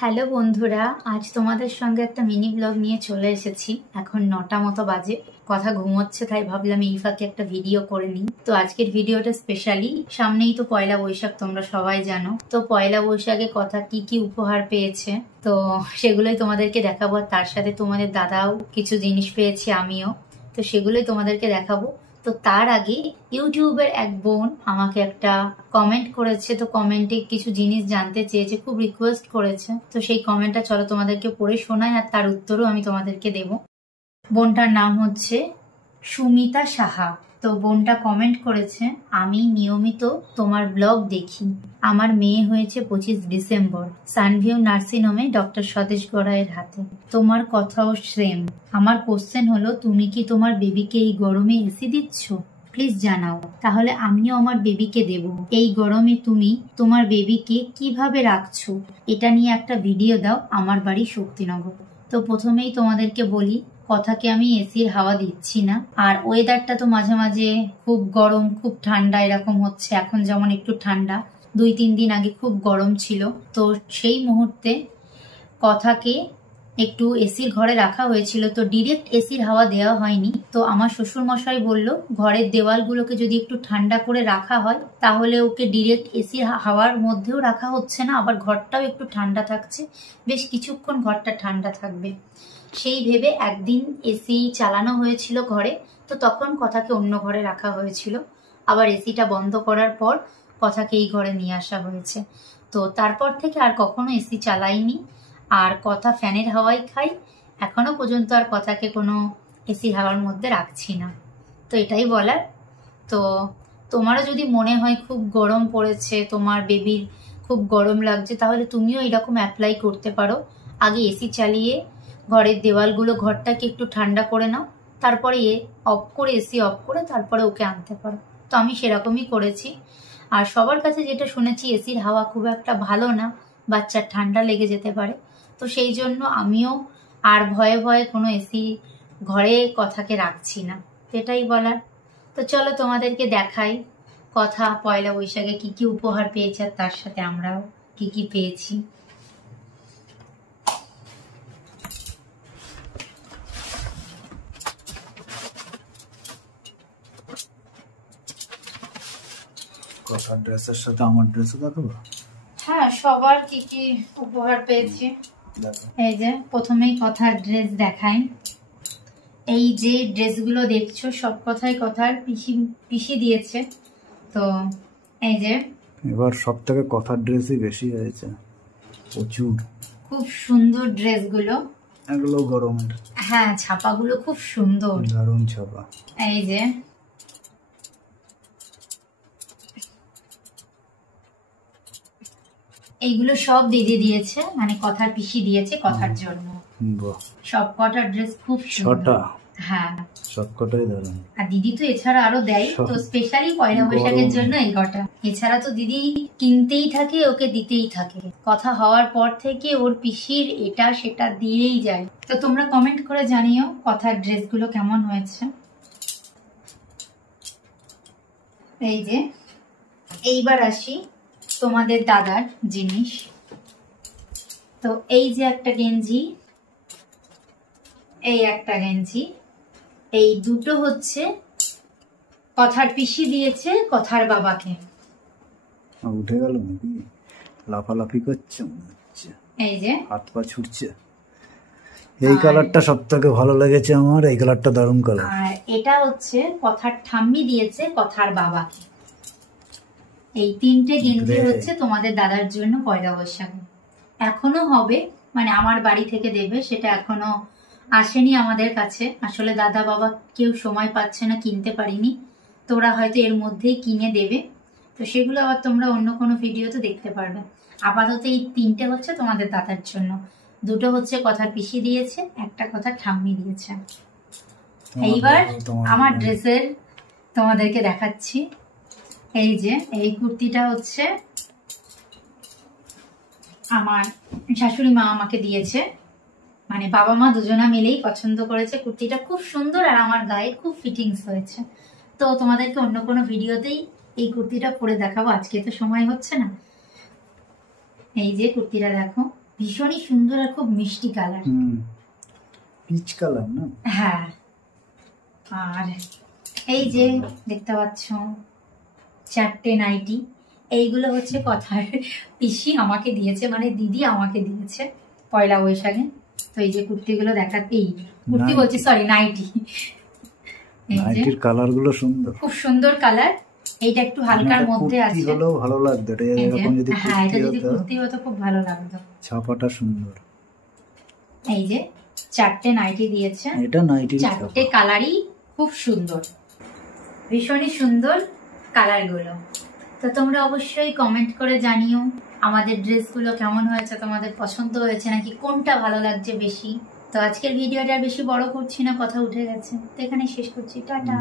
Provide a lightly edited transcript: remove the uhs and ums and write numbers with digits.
Hello বন্ধুরা, আজ তোমাদের সঙ্গে একটা মিনি ব্লগ নিয়ে চলে এসেছি। এখন 9টা মতো বাজে, কথা ঘুমোচ্ছে, তাই ভাবলাম এই ফাঁকে একটা ভিডিও করে নিই। তো আজকের ভিডিওটা স্পেশালি, সামনেই তো পয়লা বৈশাখ, তোমরা সবাই জানো। তো পয়লা বৈশাখে কথা কি কি উপহার পেয়েছে, তো সেগুলোই তোমাদেরকে দেখাবো। আর তার সাথে তোমাদের দাদাও কিছু জিনিস পেয়েছে, আমিও, তো সেগুলোই তোমাদেরকে দেখাবো। তো তার আগে ইউটিউবের এক বোন আমাকে একটা কমেন্ট করেছে, তো কমেন্টে কিছু জিনিস জানতে চেয়েছে, খুব রিকোয়েস্ট করেছে। তো সেই কমেন্টটা চলো তোমাদেরকে পড়ে শোনাই, আর তার উত্তরও আমি তোমাদেরকে দেব। বোনটার নাম হচ্ছে সুমিতা সাহা। তো বোনটা কমেন্ট করেছে, আমি নিয়মিত তোমার ব্লগ দেখি। আমার মেয়ে হয়েছে 25 ডিসেম্বর, সানভিউ নার্সিং হোমে ডক্টর স্বদেশ গড়াইয়ের হাতে। তোমার কথাও সেম। আমার কোশ্চেন হলো, তুমি কি তোমার বেবিকে এই গরমে এসি দিচ্ছ? প্লিজ জানাও, তাহলে আমিও আমার বেবিকে দেব। এই গরমে তুমি তোমার বেবিকে কিভাবে রাখছো, এটা নিয়ে একটা ভিডিও দাও। আমার বাড়ি শক্তিনগর। তো প্রথমেই তোমাদেরকে বলি, কথাকে আমি এসির হাওয়া দিচ্ছি না। আর ওয়েদারটা তো মাঝে মাঝে খুব গরম, খুব ঠান্ডা এরকম হচ্ছে। এখন যেমন একটু ঠান্ডা, 2-3 দিন আগে খুব গরম ছিল। তো সেই মুহূর্তে কথাকে একটু এসির ঘরে রাখা হয়েছিল, তো ডিরেক্ট এসির হাওয়া দেওয়া হয়নি। তো আমার শ্বশুর মশাই বলল, ঘরের দেওয়ালগুলোকে যদি একটু ঠান্ডা করে রাখা হয়, তাহলে ওকে ডিরেক্ট এসির হাওয়ার মধ্যেও রাখা হচ্ছে না, আবার ঘরটাও একটু ঠান্ডা থাকছে, বেশ কিছুক্ষণ ঘরটা ঠান্ডা থাকবে। সেই ভেবে একদিন এসি চালানো হয়েছিল ঘরে, তো তখন কথাকে অন্য ঘরে রাখা হয়েছিল। আবার এসিটা বন্ধ করার পর কথাকে এই ঘরে নিয়ে আসা হয়েছে। তো তারপর থেকে আর কখনো এসি চালাইনি, আর কথা ফ্যানের হাওয়াই খাই। এখনো পর্যন্ত আর কথাকে কোনো এসি হাওয়ার মধ্যে রাখছি না। তো এটাই বলার। তো তোমারও যদি মনে হয় খুব গরম পড়েছে, তোমার বেবির খুব গরম লাগছে, তাহলে তুমিও এরকম অ্যাপ্লাই করতে পারো। আগে এসি চালিয়ে ঘরের দেওয়ালগুলো, ঘরটাকে একটু ঠান্ডা করে নাও, তারপরে অফ করে, এসি অফ করে তারপরে ওকে আনতে পারো। তো আমি সেরকমই করেছি। আর সবার কাছে যেটা শুনেছি, এসির হাওয়া খুব একটা ভালো না, বাচ্চার ঠান্ডা লেগে যেতে পারে। তো সেই জন্য আমিও আর ভয়ে ভয়ে কোনো এসি ঘরে কথাকে রাখছি না। এটাই বলার। তো চলো তোমাদেরকে দেখাই কথা পয়লা বৈশাখে কি কি উপহার পেয়েছে, আর তার সাথে আমরাও কি কি পেয়েছি। কথার ড্রেসের সাথে আমার ড্রেসও দেখাবো। হ্যাঁ, সবার কি কি উপহার পেয়েছি। এই যে প্রথমেই কথার ড্রেস দেখাই। এই যে ড্রেসগুলো দেখছো, সব কথাই কথার পিসি দিয়েছে। তো এই যে এবার সব থেকে কথার ড্রেসই বেশি হয়েছে, প্রচুর। খুব সুন্দর ড্রেসগুলো, এগুলো গরমের। হ্যাঁ, ছাপাগুলো খুব সুন্দর, দারুণ ছাপা। এই যে এইগুলো সব দিদি দিয়েছে, মানে কথার পিসি দিয়েছে কথার জন্য। সব কটা ড্রেস খুব সুন্দর। হ্যাঁ, সব কটাই দারুণ। আর দিদি তো এছাড়া আরো দেয়, তো স্পেশালি পয়লা বৈশাখের জন্য এই কটা। এছাড়া তো দিদি কিনতেই থাকে, ওকে দিতেই থাকে। কথা হওয়ার পর থেকে ওর পিসির এটা সেটা দিয়েই যায়। তো তোমরা কমেন্ট করে জানিও কথার ড্রেসগুলো কেমন হয়েছে। এই যে এইবার আসি তোমাদের দাদার জিনিস। তো এই যে একটা গেঞ্জি, এই একটা গেঞ্জি, এই দুটো হচ্ছে কথার পিসি দিয়েছে কথার বাবাকে। উঠে গেল নাকি? লাফালাফি করছে মনে হচ্ছে, এই যে হাত পা ছুটছে। এই কালারটা সব থেকে ভালো লেগেছে আমার, এই কালারটা দারুণ কালার। আর এটা হচ্ছে কথার ঠাম্মি দিয়েছে কথার বাবাকে। এই তিনটে গেঞ্জি হচ্ছে তোমাদের দাদার জন্য পয়লা বৈশাখে। এখনো হবে, মানে আমার বাড়ি থেকে দেবে, সেটা এখনো আসেনি আমাদের কাছে। আসলে দাদা বাবা কেউ সময় পাচ্ছে না, কিনতে পারিনি। তো ওরা হয়তো এর মধ্যেই কিনে দেবে। তো সেগুলো আবার তোমরা অন্য কোনো ভিডিওতে দেখতে পারবে। আপাতত এই তিনটে হচ্ছে তোমাদের দাদার জন্য, দুটো হচ্ছে কথার পিসি দিয়েছে, একটা কথার ঠাম্মি দিয়েছে। এইবার আমার ড্রেসের তোমাদেরকে দেখাচ্ছি। এই যে এই কুর্তিটা হচ্ছে আমার শাশুড়ি মা আমাকে দিয়েছে, মানে বাবা মা দুজনা মিলেই পছন্দ করেছে। কুর্তিটা খুব সুন্দর আর আমার গায়ে খুব ফিটিংস হয়েছে। তো তোমাদেরকে অন্য কোনো ভিডিওতেই এই কুর্তিটা পরে দেখাবো, আজকে তো সময় হচ্ছে না। এই যে কুর্তিটা দেখো, ভীষণই সুন্দর আর খুব মিষ্টি কালার। পিচ কালার না? হ্যাঁ। আর এই যে দেখতে পাচ্ছ 4টে নাইটি, এইগুলো হচ্ছে কথার পিসি আমাকে দিয়েছে, মানে দিদি আমাকে দিয়েছে পয়লা বৈশাখে। তো এই যে কুর্তিগুলো দেখাতেই, কুর্তি বলছি সরি নাইটি, নাইটির কালার গুলো সুন্দর, খুব সুন্দর কালার। এইটা একটু হালকার মধ্যে আছে, হলেও ভালো লাগতো এটা, এরকম যদি হ্যাঁ এটা যদি কুর্তি হতো খুব ভালো লাগতো। ছাপাটা সুন্দর। এই যে 4টে নাইটি দিয়েছে, এটা নাইটি 4টে কালারই খুব সুন্দর, ভীষণই সুন্দর কালার গুলো। তো তোমরা অবশ্যই কমেন্ট করে জানিও আমাদের ড্রেসগুলো কেমন হয়েছে, তোমাদের পছন্দ হয়েছে নাকি, কোনটা ভালো লাগছে বেশি। তো আজকের ভিডিওটা বেশি বড় করছি না, কথা উঠে গেছে, তো এখানে শেষ করছি, টাটা।